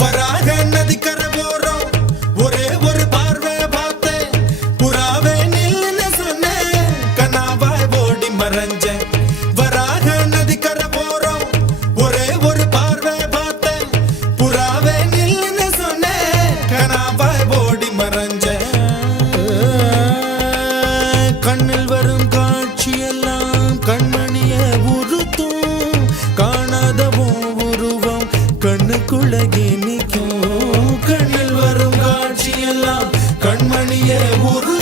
வராக நதிக்கரை போறோம் ஒரே ஒரு பார்வை பார்த்தேன் புறாவே நில்லுன்னு சொன்னேன் கனாவாய் ஓடி மறைஞ்சேன் வராக நதிக்கரை போறோம் ஒரே ஒரு பார்வை பார்த்தேன் புறாவே நில்லுன்னு சொன்னேன் கனாவாய் ஓடி மறைஞ்சேன் கண்ணில் வரும் காட்சியெல்லாம் கண்மணிய உறுத்தும் காணாதவோ உருவம் கண்ணுக்குள்ளகி நிற்கும் கண்ணில் வரும் காட்சியெல்லாம் கண்மணிய உரு